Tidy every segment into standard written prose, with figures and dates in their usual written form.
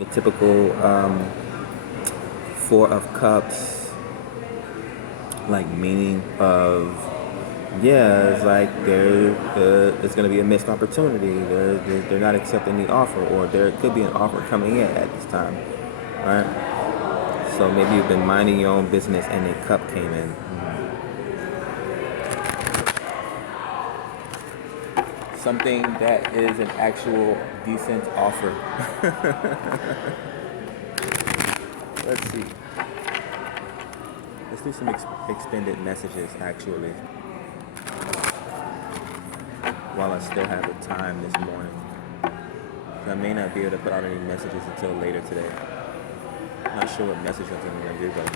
The typical Four of Cups, like meaning of, yeah, it's like it's going to be a missed opportunity. They're not accepting the offer, or there could be an offer coming in at this time, right? So maybe you've been minding your own business and a cup came in. Something that is an actual decent offer. Let's see. Let's do some extended messages actually, while I still have the time this morning. I may not be able to put out any messages until later today. Not sure what messages I'm going to do, but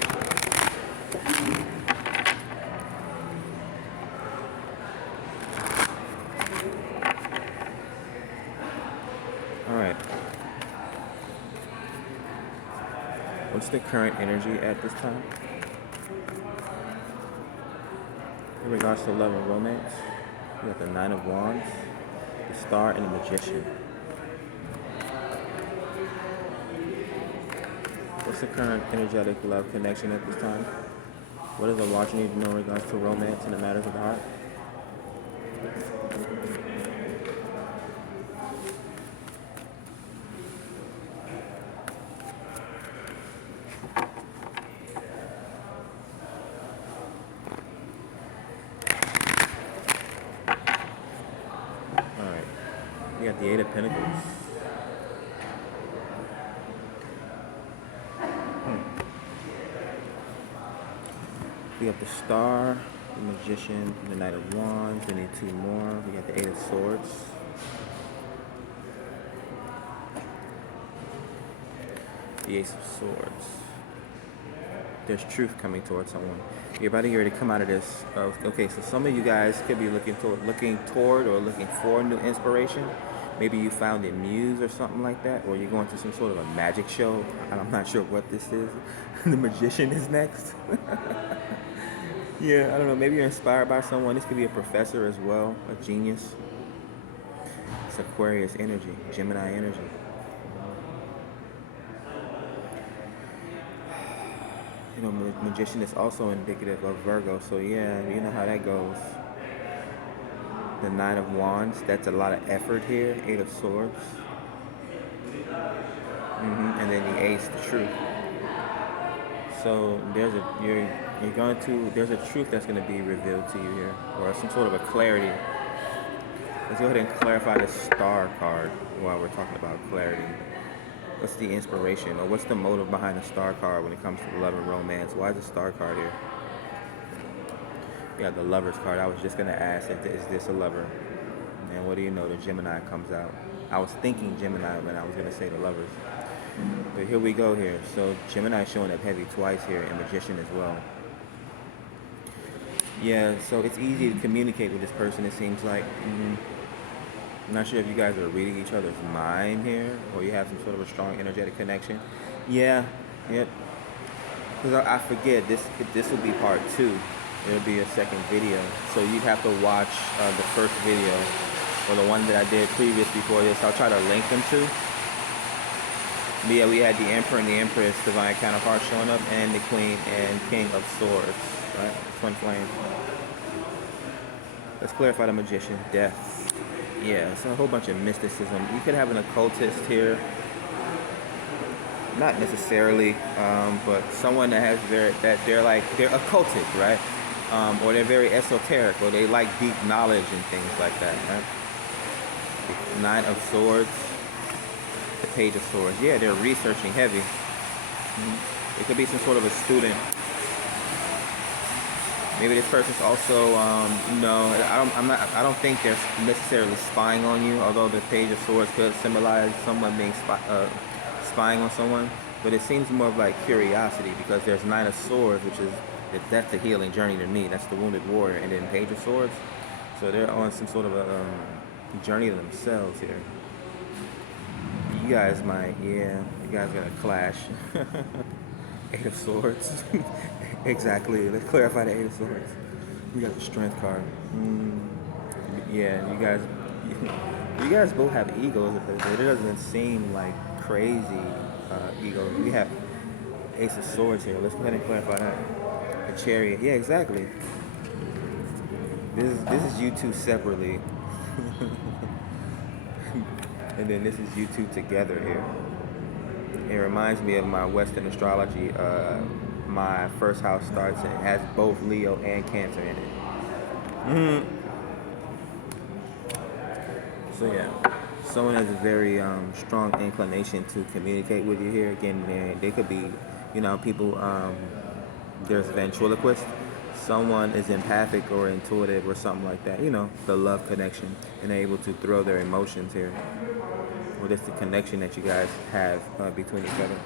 all right. What's the current energy at this time in regards to love and romance? We got the Nine of Wands, the Star, and the Magician. What's the current energetic love connection at this time? What does the watcher need to know in regards to romance and the matters of the heart? Alright. We got the Eight of Pentacles. We have the Star, the Magician, the Knight of Wands. We need two more. We got the Eight of Swords. The Ace of Swords. There's truth coming towards someone. You're about to get ready to come out of this. Okay, so some of you guys could be looking toward or looking for new inspiration. Maybe you found a muse or something like that, or you're going to some sort of a magic show. I'm not sure what this is. The Magician is next. Yeah, I don't know. Maybe you're inspired by someone. This could be a professor as well, a genius. It's Aquarius energy, Gemini energy. You know, Magician is also indicative of Virgo, so yeah, you know how that goes. The Nine of Wands, that's a lot of effort here. Eight of Swords. And then the Ace, the Truth. So there's a truth that's going to be revealed to you here, or some sort of a clarity. Let's go ahead and clarify the Star card while we're talking about clarity. What's the inspiration, or what's the motive behind the Star card when it comes to love and romance? Why is the Star card here? Yeah, the Lover's card. I was just going to ask, is this a lover? And what do you know? The Gemini comes out. I was thinking Gemini when I was going to say the Lovers. But here we go here. So Gemini showing up heavy twice here, and Magician as well. Yeah, so it's easy to communicate with this person, it seems like. I'm not sure if you guys are reading each other's mind here, or you have some sort of a strong energetic connection. Yeah, yep. Because I forget, this will be part 2. It'll be a second video. So you'd have to watch the first video, or the one that I did previous before this. I'll try to link them to. But yeah, we had the Emperor and the Empress, divine counterpart showing up, and the Queen and King of Swords, right? Twin flame. Let's clarify the Magician. Death. Yeah, it's a whole bunch of mysticism. You could have an occultist here. Not necessarily, but someone that has they're occultic, right? Or they're very esoteric, or they like deep knowledge and things like that, right? Nine of Swords. The Page of Swords. Yeah, they're researching heavy. It could be some sort of a student. Maybe this person's also, no, I don't think they're necessarily spying on you, although the Page of Swords could symbolize someone being spying on someone. But it seems more of like curiosity, because there's Nine of Swords, which is, that's a healing journey to me. That's the wounded warrior, and then Page of Swords. So they're on some sort of a journey to themselves here. You guys might, yeah, you guys gonna clash. Eight of Swords. Exactly. Let's clarify the Eight of Swords. We got the Strength card. Yeah, you guys both have egos, but it doesn't seem like crazy ego. We have Ace of Swords here. Let's go ahead and clarify that. The Chariot. Yeah, exactly. This is you two separately, and then this is you two together here. It reminds me of my Western astrology. My first house starts and it has both Leo and Cancer in it. So yeah, someone has a very strong inclination to communicate with you here. Again, they could be, people. There's ventriloquist. Someone is empathic or intuitive or something like that. The love connection, and they're able to throw their emotions here. Or just the connection that you guys have between each other.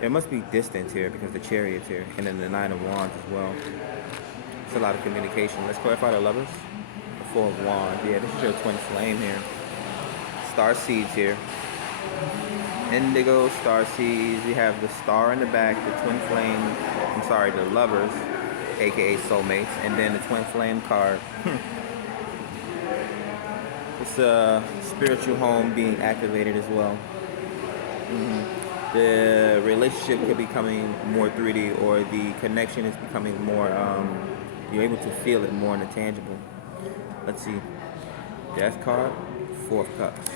There must be distance here because the Chariot's here, and then the Nine of Wands as well. It's a lot of communication. Let's clarify the Lovers. The Four of Wands. Yeah, this is your twin flame here. Star seeds here. Indigo, star seeds. You have the star in the back, the twin flame. The Lovers, aka soulmates, and then the twin flame card. It's a spiritual home being activated as well. The relationship could be becoming more 3D, or the connection is becoming more, you're able to feel it more in the tangible. Let's see. Death card, Four of Cups.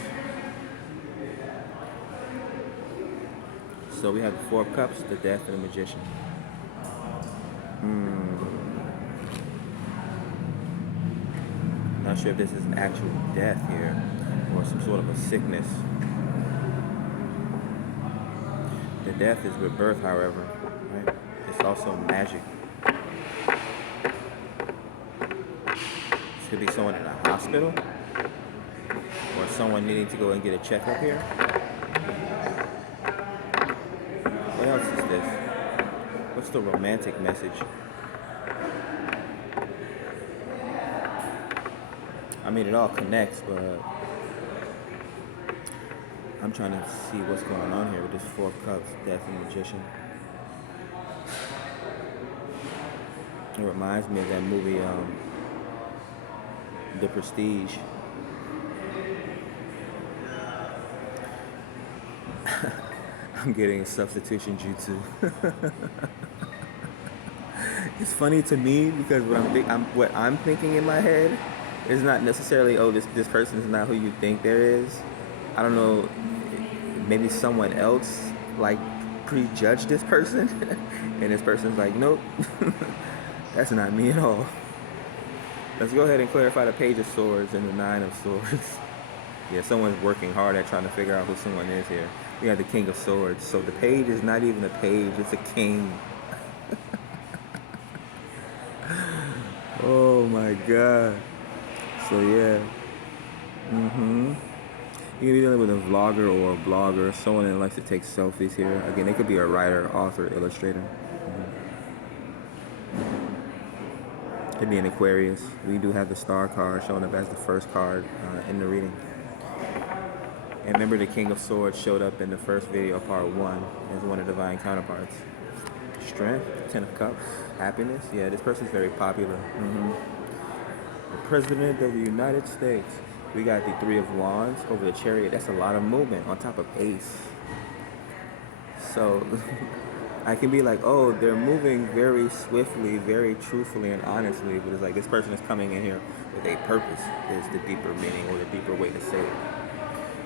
So we have the Four of Cups, the Death, and the Magician. Not sure if this is an actual death here or some sort of a sickness. The death is rebirth, however, right? It's also magic. This could be someone in a hospital or someone needing to go and get a checkup here. What else is this? What's the romantic message? I mean, it all connects, but I'm trying to see what's going on here with this Four of Cups, Death, and Magician. It reminds me of that movie, The Prestige. I'm getting a substitution jutsu. It's funny to me because what I'm thinking in my head is not necessarily, oh, this person is not who you think there is. I don't know, maybe someone else like prejudged this person and this person's like, nope, that's not me at all. Let's go ahead and clarify the Page of Swords and the Nine of Swords. Yeah, someone's working hard at trying to figure out who someone is here. We have the King of Swords. So the page is not even a page, it's a king. Oh my God. So yeah. You can be dealing with a vlogger or a blogger, someone that likes to take selfies here. Again, they could be a writer, author, illustrator. Could be an Aquarius. We do have the star card showing up as the first card in the reading. And remember, the King of Swords showed up in the first video, part 1, as one of the divine counterparts. Strength, Ten of Cups, happiness. Yeah, this person's very popular. The President of the United States. We got the Three of Wands over the Chariot. That's a lot of movement on top of Ace. So I can be like, oh, they're moving very swiftly, very truthfully and honestly, but it's like this person is coming in here with a purpose, is the deeper meaning or the deeper way to say it.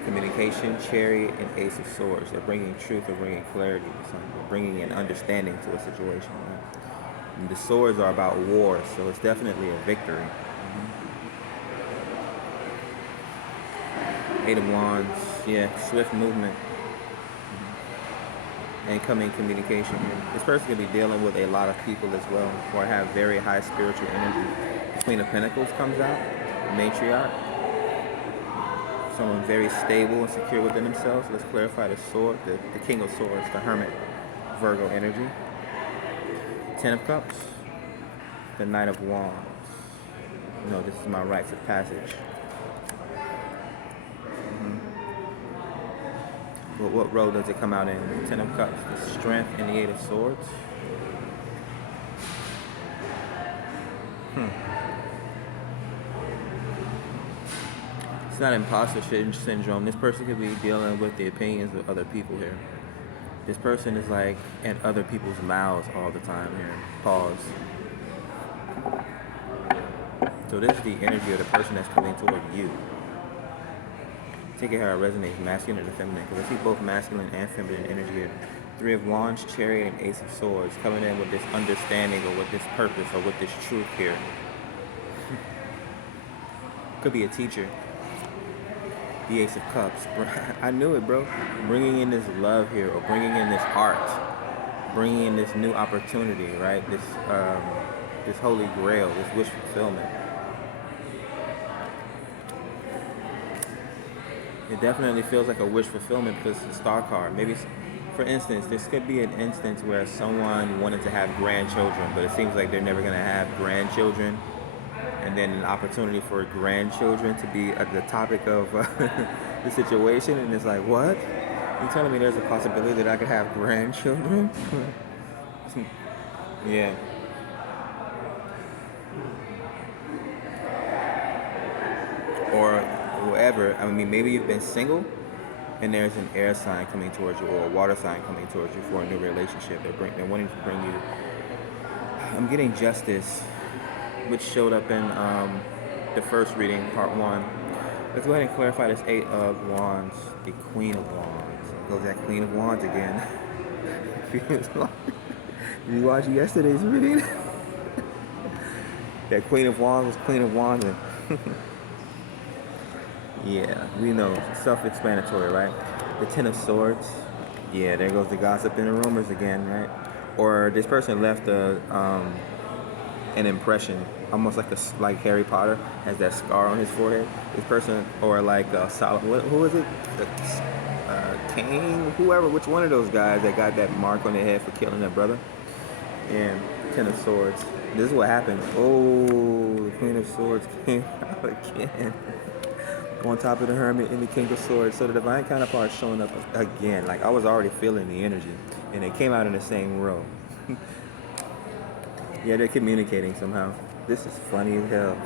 Communication, Chariot, and Ace of Swords. They're bringing truth, they're bringing clarity to something, they're bringing an understanding to a situation. Right? And the swords are about war, so it's definitely a victory. Eight of Wands, yeah, swift movement. And coming communication. This person could be dealing with a lot of people as well, or have very high spiritual energy. The Queen of Pentacles comes out, matriarch. Someone very stable and secure within themselves. Let's clarify the sword, the King of Swords, the Hermit, Virgo energy. Ten of Cups, the Knight of Wands. No, this is my rites of passage. But what row does it come out in? The Ten of Cups, the Strength, and the Eight of Swords. It's not imposter syndrome. This person could be dealing with the opinions of other people here. This person is like in other people's mouths all the time here. Pause. So this is the energy of the person that's coming toward you. Take it how it resonates, masculine or feminine. Because I see both masculine and feminine energy here. Three of Wands, Chariot, and Ace of Swords coming in with this understanding or with this purpose or with this truth here. Could be a teacher. The Ace of Cups. I knew it, bro. Bringing in this love here, or bringing in this art, bringing in this new opportunity, right? This holy grail, this wish fulfillment. It definitely feels like a wish fulfillment because it's a star card. Maybe, for instance, this could be an instance where someone wanted to have grandchildren, but it seems like they're never going to have grandchildren. And then an opportunity for grandchildren to be at the topic of the situation. And it's like, what? You telling me there's a possibility that I could have grandchildren? Yeah. Or whoever, I mean, maybe you've been single and there's an air sign coming towards you or a water sign coming towards you for a new relationship. They're wanting to bring you, I'm getting justice, which showed up in the first reading, part 1. Let's go ahead and clarify this 8 of Wands, the Queen of Wands. There goes that Queen of Wands again. You watched yesterday's reading? That Queen of Wands was Queen of Wands. And yeah, we know, self-explanatory, right? The Ten of Swords. Yeah, there goes the gossip and the rumors again, right? Or this person left an impression, almost like Harry Potter has that scar on his forehead. This person, or like who is it? Cain, whoever, which one of those guys that got that mark on their head for killing their brother? And Ten of Swords. This is what happened. Oh, the Queen of Swords came out again. On top of the Hermit and the King of Swords. So the divine counterpart showing up again. Like I was already feeling the energy, and they came out in the same row. Yeah, they're communicating somehow. This is funny as hell.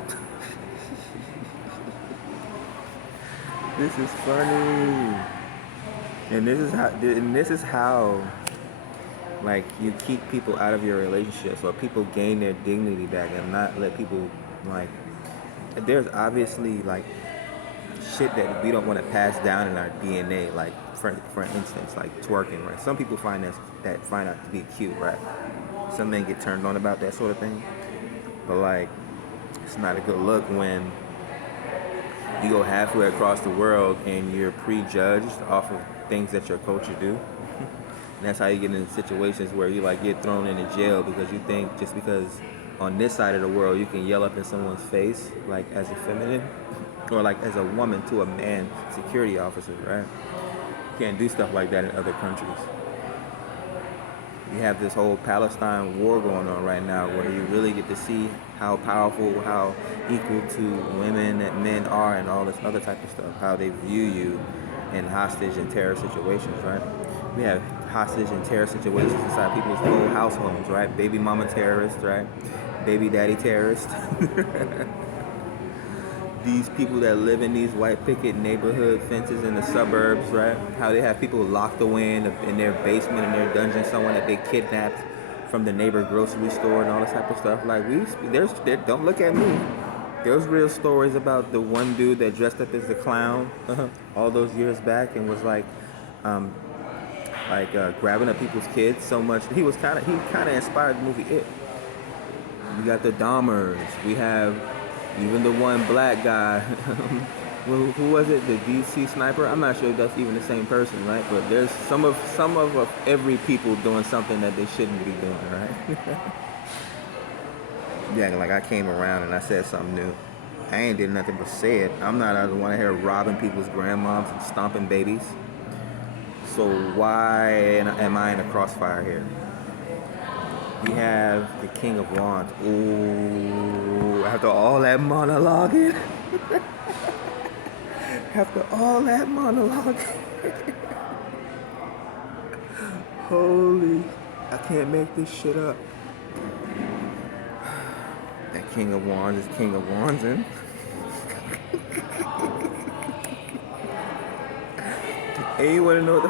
This is funny. And this is how like you keep people out of your relationships, or people gain their dignity back and not let people, like, there's obviously like shit that we don't want to pass down in our DNA, like for instance, like twerking, right? Some people find that find out to be cute, right? Some men get turned on about that sort of thing, but like it's not a good look when you go halfway across the world and you're prejudged off of things that your culture do. And that's how you get into situations where you like get thrown into jail because you think just because on this side of the world you can yell up in someone's face, like as a feminine or like as a woman to a man security officer, right? You can't do stuff like that in other countries. You have this whole Palestine war going on right now where you really get to see how powerful, how equal to women that men are and all this other type of stuff, how they view you in hostage and terror situations, right? We have hostage and terror situations inside people's whole households, right? Baby mama terrorist, right? Baby daddy terrorist. These people that live in these white picket neighborhood fences in the suburbs, right? How they have people locked away in their basement, in their dungeon, someone that they kidnapped from the neighbor grocery store and all this type of stuff. Like don't look at me. There's real stories about the one dude that dressed up as the clown all those years back and was like grabbing up people's kids so much. He kind of inspired the movie It. We got the Dahmers. We have even the one black guy. Who was it? The DC sniper? I'm not sure if that's even the same person, right? But there's some of every people doing something that they shouldn't be doing, right? Yeah, like I came around and I said something new. I ain't did nothing but say it. I'm not the one here robbing people's grandmoms and stomping babies. So why am I in a crossfire here? We have the King of Wands. Ooh, after all that monologuing. After all that monologuing. Holy, I can't make this shit up. That King of Wands is King of Wands, and hey, you wanna know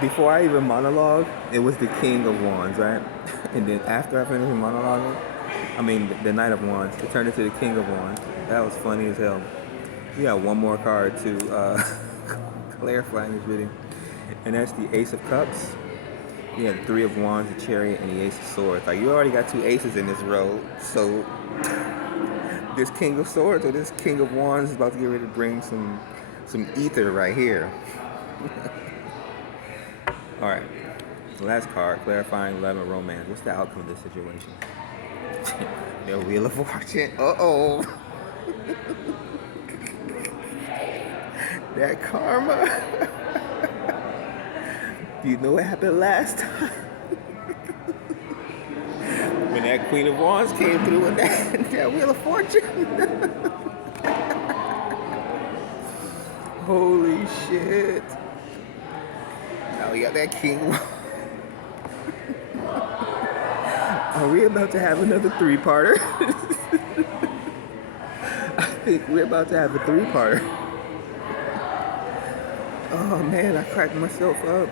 before I even monologue, it was the King of Wands, right? And then after I finished monologuing, I mean the Knight of Wands, it turned into the King of Wands. That was funny as hell. We got one more card to clarify in this video, and that's the Ace of Cups. You had the Three of Wands, the Chariot, and the Ace of Swords. Like, you already got two aces in this row, so this King of Swords or this King of Wands is about to get ready to bring some ether right here. All right, last card, clarifying love and romance. What's the outcome of this situation? The Wheel of Fortune. Uh-oh. That karma. Do you know what happened last time? When that Queen of Wands came through with that Wheel of Fortune. Holy shit. Now we got that King. Are we about to have another three-parter? I think we're about to have a three-parter. Oh man, I cracked myself up.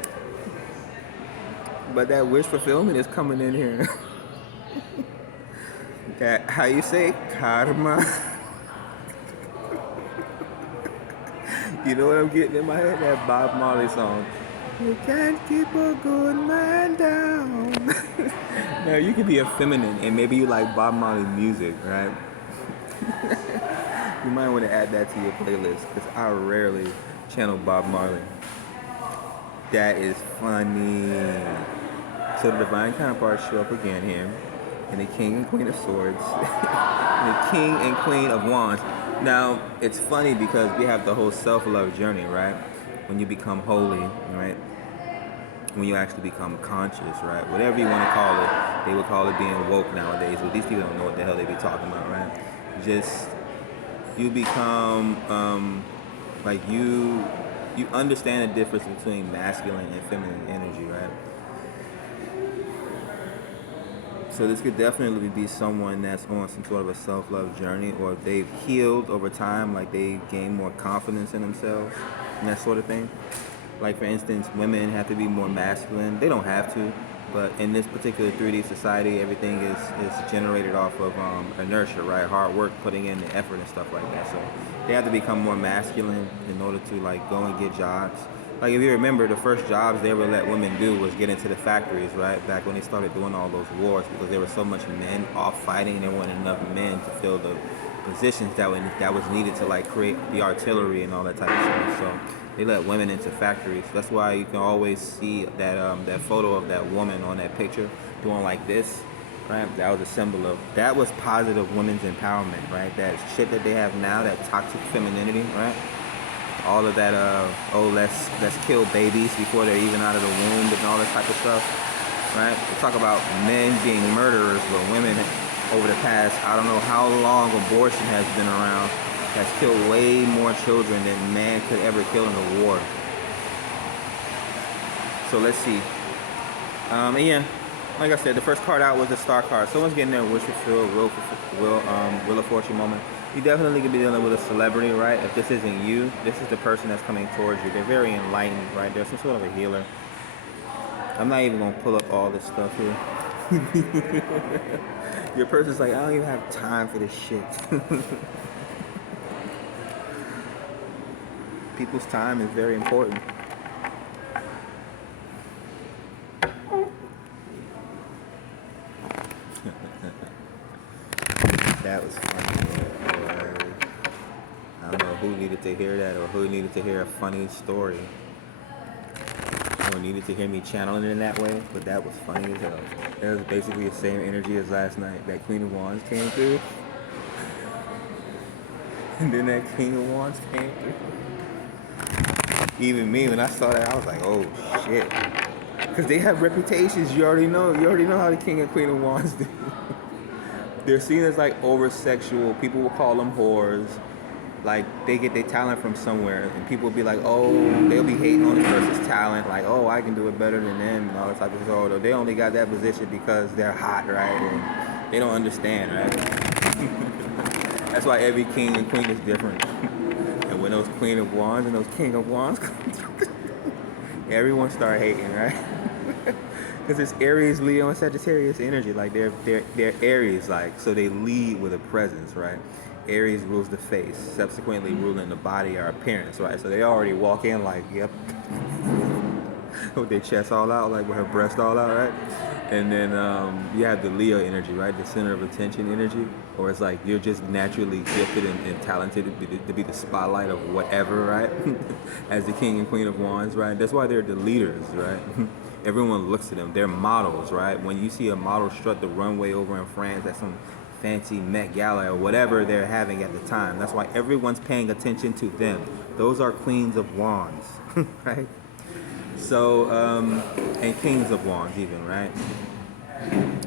But that wish fulfillment is coming in here. That, how you say, karma. You know what I'm getting in my head? That Bob Marley song. You can't keep a good man down. Now you can be a feminine and maybe you like Bob Marley music, right? You might want to add that to your playlist because I rarely channel Bob Marley. That is funny. So the divine counterparts show up again here, and the King and Queen of Swords, and the King and Queen of Wands. Now it's funny because we have the whole self-love journey, right? When you become holy, right? When you actually become conscious, right? Whatever you want to call it, they would call it being woke nowadays. But these people don't know what the hell they be talking about, right? Just you become like you understand the difference between masculine and feminine energy, right? So this could definitely be someone that's on some sort of a self-love journey, or they've healed over time, like they gain more confidence in themselves and that sort of thing. Like for instance, women have to be more masculine. They don't have to, but in this particular 3D society, everything is generated off of inertia, right? Hard work, putting in the effort and stuff like that. So they have to become more masculine in order to like go and get jobs. Like if you remember, the first jobs they ever let women do was get into the factories, right? Back when they started doing all those wars, because there were so much men off fighting, there weren't enough men to fill the positions that was needed to like create the artillery and all that type of stuff. So they let women into factories. That's why you can always see that that photo of that woman on that picture doing like this, right? That was a symbol of, that was positive women's empowerment, right? That shit that they have now, that toxic femininity, right? All of that, let's kill babies before they're even out of the womb and all that type of stuff, right? We talk about men being murderers, but women over the past, I don't know how long abortion has been around, has killed way more children than man could ever kill in a war. So let's see. And yeah, like I said, the first card out was the Star card. Someone's getting their wish fulfilled, Wheel of Fortune moment. You definitely could be dealing with a celebrity, right? If this isn't you, this is the person that's coming towards you. They're very enlightened, right? They're some sort of a healer. I'm not even gonna pull up all this stuff here. Your person's like, I don't even have time for this shit. People's time is very important. That was funny. I don't know who needed to hear that, or who needed to hear a funny story, or needed to hear me channeling it in that way, but that was funny as hell. That was basically the same energy as last night. That Queen of Wands came through, and then that King of Wands came through. Even me, when I saw that, I was like, oh shit. Because they have reputations, you already know how the King and Queen of Wands do. They're seen as like over-sexual. People will call them whores. Like, they get their talent from somewhere, and people will be like, oh, they'll be hating on this person's talent, like, oh, I can do it better than them, and all that type of stuff. Or they only got that position because they're hot, right? And they don't understand, right? That's why every king and queen is different. And when those Queen of Wands and those King of Wands come through, everyone start hating, right? Because it's Aries, Leo, and Sagittarius energy. Like they're Aries, like, so they lead with a presence, right? Aries rules the face, subsequently ruling the body or appearance, right? So they already walk in like, yep, with their chest all out, like with her breast all out, right? And then you have the Leo energy, right? The center of attention energy, or it's like you're just naturally gifted and talented to be the spotlight of whatever, right? As the king and queen of wands, right? That's why they're the leaders, right? Everyone looks to them. They're models, right? When you see a model strut the runway over in France at some fancy Met Gala or whatever they're having at the time, that's why everyone's paying attention to them. Those are queens of wands, right? So, and kings of wands even, right?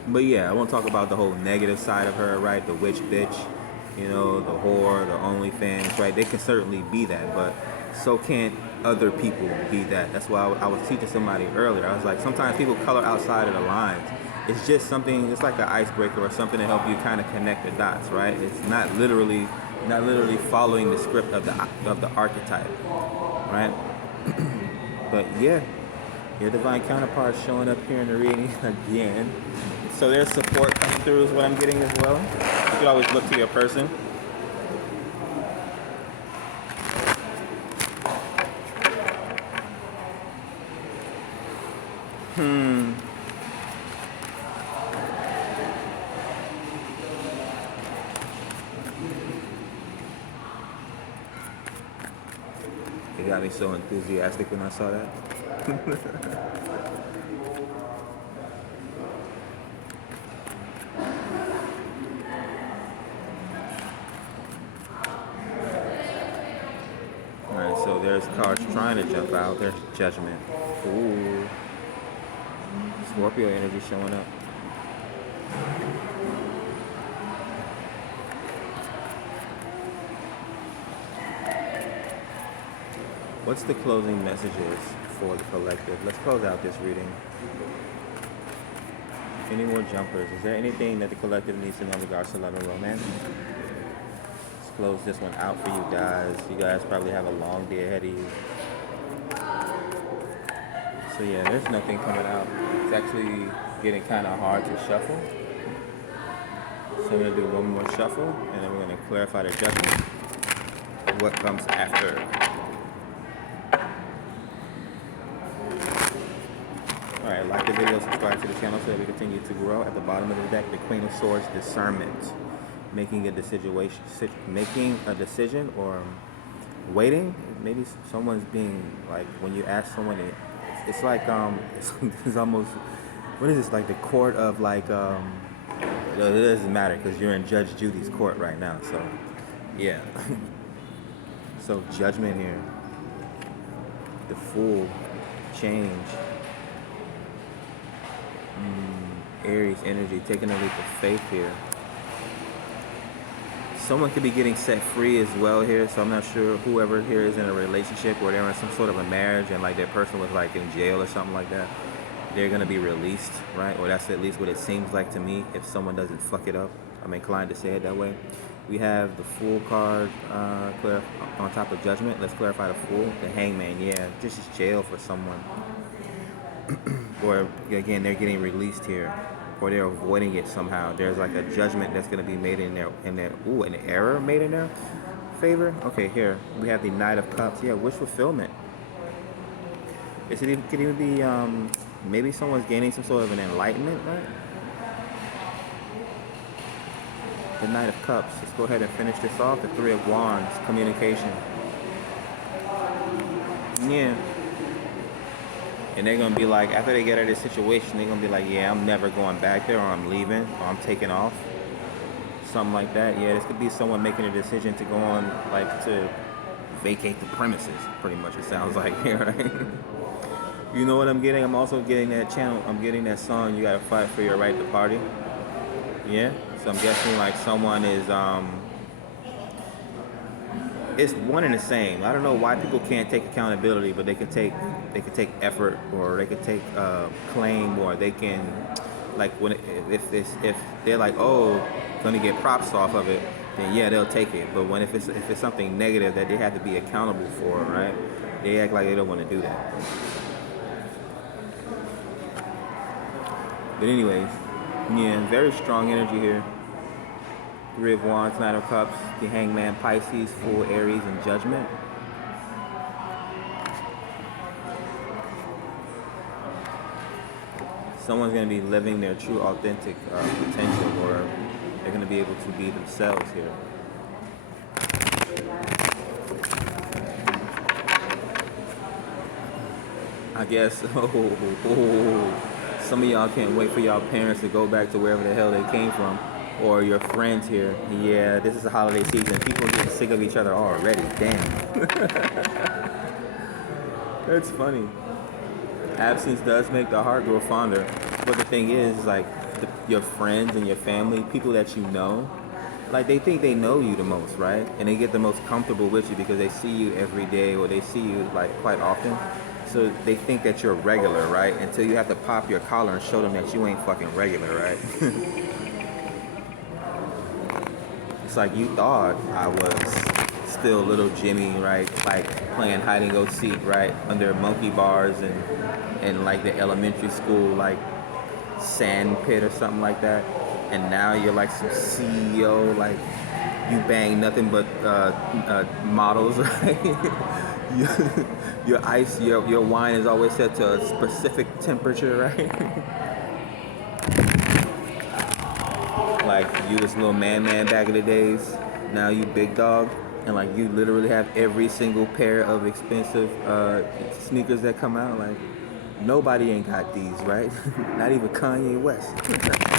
But yeah, I won't talk about the whole negative side of her, right? The witch bitch, you know, the whore, the OnlyFans, right? They can certainly be that, but so can't other people be that. That's why I was teaching somebody earlier. I was like, sometimes people color outside of the lines. It's just something, it's like an icebreaker or something to help you kind of connect the dots, right? It's not literally following the script of the archetype, right? But yeah, your divine counterpart showing up here in the reading again. So there's support coming through is what I'm getting as well. You can always look to your person. It got me so enthusiastic when I saw that. Alright, so there's cards trying to jump out. There's Judgment. Ooh. Scorpio energy showing up. What's the closing messages for the collective? Let's close out this reading. Any more jumpers? Is there anything that the collective needs to know in regards to love and romance? Let's close this one out for you guys. You guys probably have a long day ahead of you. So yeah, there's nothing coming out. It's actually getting kind of hard to shuffle. So I'm going to do one more shuffle, and then we're going to clarify the judgment. What comes after? Alright, like the video, subscribe to the channel so that we continue to grow. At the bottom of the deck, the Queen of Swords, discernment. Making a decision or waiting. Maybe someone's being, like, when you ask someone, it's like, it's almost, what is this, like the court of, like, it doesn't matter because you're in Judge Judy's court right now, so, yeah. So, judgment here. The Fool. Change. Aries energy, taking a leap of faith here. Someone could be getting set free as well here, so I'm not sure whoever here is in a relationship or they're in some sort of a marriage and like their person was like in jail or something like that. They're going to be released, right? Or that's at least what it seems like to me if someone doesn't fuck it up. I'm inclined to say it that way. We have the Fool card clear on top of Judgment. Let's clarify the Fool. The Hangman, yeah, this is jail for someone. Or again, they're getting released here, or they're avoiding it somehow. There's like a judgment that's going to be made in their an error made in their favor. Okay, here we have the Knight of Cups. Yeah, wish fulfillment. Could even be maybe someone's gaining some sort of an enlightenment, right? The Knight of Cups. Let's go ahead and finish this off. The Three of Wands, communication. Yeah. And they're going to be like, after they get out of this situation, they're going to be like, yeah, I'm never going back there, or I'm leaving, or I'm taking off. Something like that. Yeah, this could be someone making a decision to go on, like, to vacate the premises, pretty much it sounds like here, right? You know what I'm getting? I'm also getting that channel, I'm getting that song, You Gotta Fight for Your Right to Party. Yeah? So I'm guessing, like, someone is, it's one and the same. I don't know why people can't take accountability, but they can take effort, or they can take claim, or they can, like, if they're like, oh, gonna get props off of it, then yeah, they'll take it. But if it's something negative that they have to be accountable for, right? They act like they don't want to do that. But anyways, yeah, very strong energy here. Three of Wands, Knight of Cups, the Hangman, Pisces, Fool, Aries, and Judgment. Someone's going to be living their true, authentic potential, or they're going to be able to be themselves here. I guess, some of y'all can't wait for y'all parents to go back to wherever the hell they came from, or your friends here. Yeah, this is the holiday season. People are getting sick of each other already. Damn. That's funny. Absence does make the heart grow fonder. But the thing is, like, your friends and your family, people that you know, like, they think they know you the most, right? And they get the most comfortable with you because they see you every day, or they see you, like, quite often. So they think that you're regular, right? Until you have to pop your collar and show them that you ain't fucking regular, right? It's like, you thought I was still little Jimmy, right? Like playing hide and go seek, right? Under monkey bars and like the elementary school, like sand pit or something like that. And now you're like some CEO, like you bang nothing but models, right? Your wine is always set to a specific temperature, right? Like you this little man back in the days. Now you big dog, and like you literally have every single pair of expensive sneakers that come out. Like nobody ain't got these, right? Not even Kanye West.